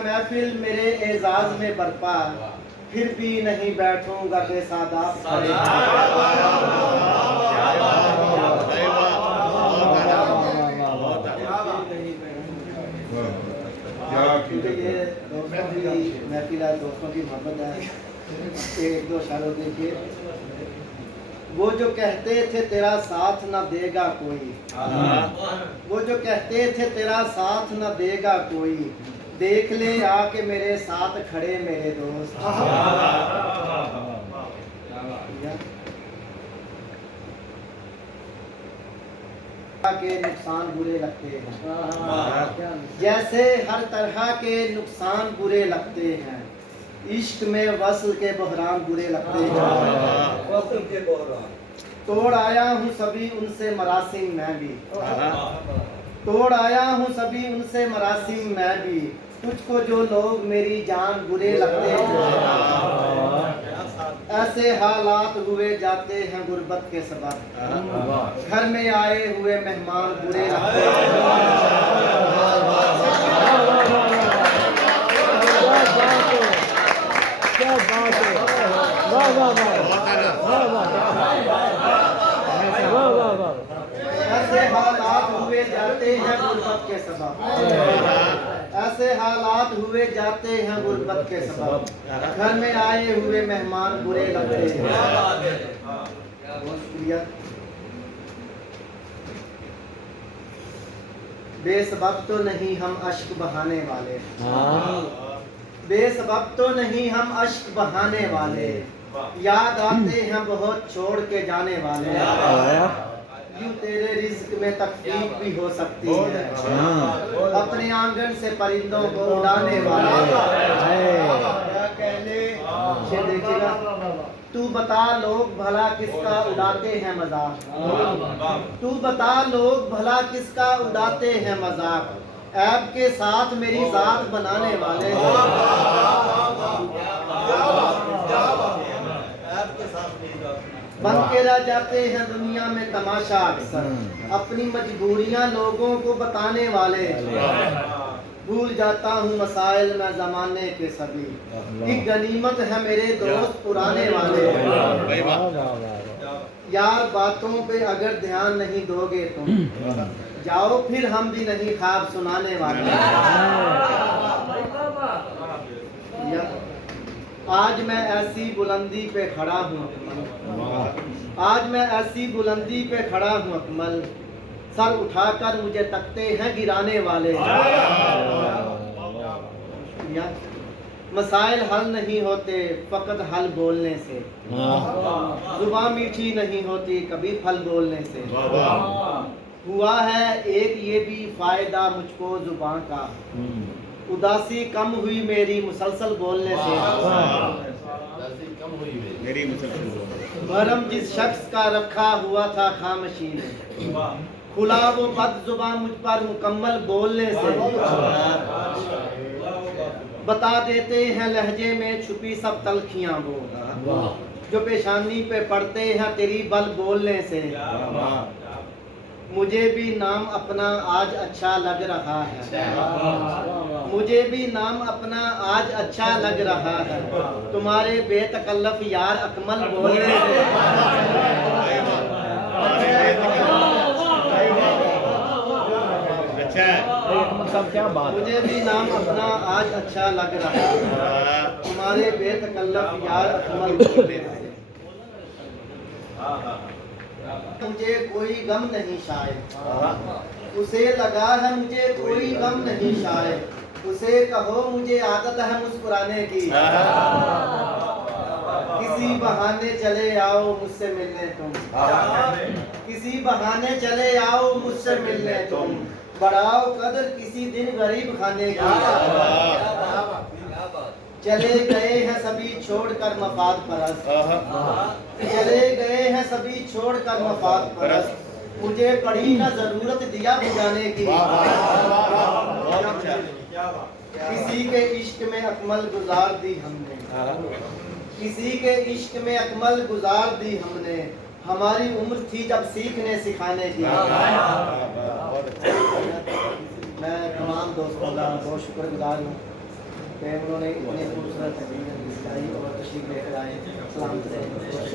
है महफिल मेरे एजाज में बरपा, फिर भी नहीं बैठूंगा बेसादाब खड़े। क्योंकि ये दोस्तों की महफिल है, दोस्तों की मोहब्बत है। एक दो शायद देखिए, वो जो कहते थे तेरा साथ न देगा कोई, वो जो कहते थे तेरा साथ न देगा कोई, देख ले आके मेरे साथ खड़े मेरे दोस्त। के नुकसान बुरे लगते हैं, जैसे हर तरह के नुकसान बुरे लगते हैं, इश्क में वस्ल के बहरान बुरे लगते हैं। तोड़ आया हूँ सभी उनसे मरासिम मैं भी, तोड़ आया हूँ सभी उनसे मरासिम मैं भी, तुझको जो लोग मेरी जान बुरे लगते हैं। ऐसे हालात हुए जाते हैं गुर्बत के सबब, घर में आए हुए मेहमान बुरे लगते हैं। क्या बात है, वाह वाह वाह वाह वाह। ऐसे हालात हुए जाते हैं गुर्बत के सबब, ऐसे हालात हुए जाते हैं गुर्बत के सबब, घर में आए हुए मेहमान बुरे लगते हैं। बेसबब तो नहीं हम अश्क बहाने वाले, बेसबब तो नहीं हम अश्क बहाने वाले, याद आते हैं बहुत छोड़ के जाने वाले, यूं तेरे रिज्क में तकलीफ भी हो सकती है, अपने आंगन से परिंदों को उड़ाने वाले। ये देखिएगा, तू बता लोग भला किसका उड़ाते हैं मजाक, तू बता लोग भला किसका उड़ाते हैं मजाक, ऐब के साथ मेरी जात बनाने वाले। बन के रह जाते हैं दुनिया में तमाशा अक्सर, अपनी मजबूरियां लोगों को बताने वाले, भूल जाता हूँ मसाइल मैं जमाने के सभी, एक गनीमत है मेरे दोस्त पुराने वाले। यार बातों पे अगर ध्यान नहीं दोगे तुम, जाओ फिर हम भी नहीं ख्वाब सुनाने वाले। आज मैं ऐसी बुलंदी पे खड़ा हूँ अकमल, आज मैं ऐसी बुलंदी पे खड़ा हूँ अकमल, सर उठाकर मुझे तकते हैं गिराने वाले। मसाइल हल नहीं होते फकत हल बोलने से, जुबान मीठी नहीं होती कभी फल बोलने से, हुआ है एक ये भी फायदा मुझको जुबान का, उदासी कम हुई मेरी मुसलसल बोलने से। मेरी मुसलसल भरम जिस शख्स का रखा हुआ था खामोशी में, खुला वो बद जुबान मुझ पर मुकम्मल बोलने से। बता देते हैं लहजे में छुपी सब तलखियां वो, जो पेशानी पे पड़ते हैं तेरी बल बोलने से। मुझे भी नाम अपना आज अच्छा लग रहा है, मुझे भी नाम अपना आज अच्छा लग रहा है, तुम्हारे बेतकल्लफ यार अकमल बोलने से। क्या बात, मुझे भी नाम अपना आज अच्छा लग रहा है, तुम्हारे बेतकल्लफ यार अकमल बोलने से। मुझे कोई गम नहीं शायद, उसे लगा है मुझे कोई गम नहीं शायद, उसे कहो मुझे आदत है मुस्कुराने की, किसी बहाने चले आओ मुझसे मिलने तुम, किसी बहाने चले आओ मुझसे मिलने तुम, बढ़ाओ कदर किसी दिन गरीब खाने की। चले गए हैं सभी छोड़कर मफाद परस्त, चले गए हैं सभी छोड़कर मफाद परस्त, मुझे पड़ी ना जरूरत दिया बुझाने की। किसी के इश्क में अकमल गुजार दी हमने, किसी के इश्क में अकमल गुजार दी हमने, हमारी उम्र थी जब सीखने सिखाने की। मैं तमाम दोस्तों का बहुत शुक्रगुजार हूँ उन्होंने इतने खूबसूरत जिंदगी बिताई और तशरीफ लेकर आए। सलामत रहें।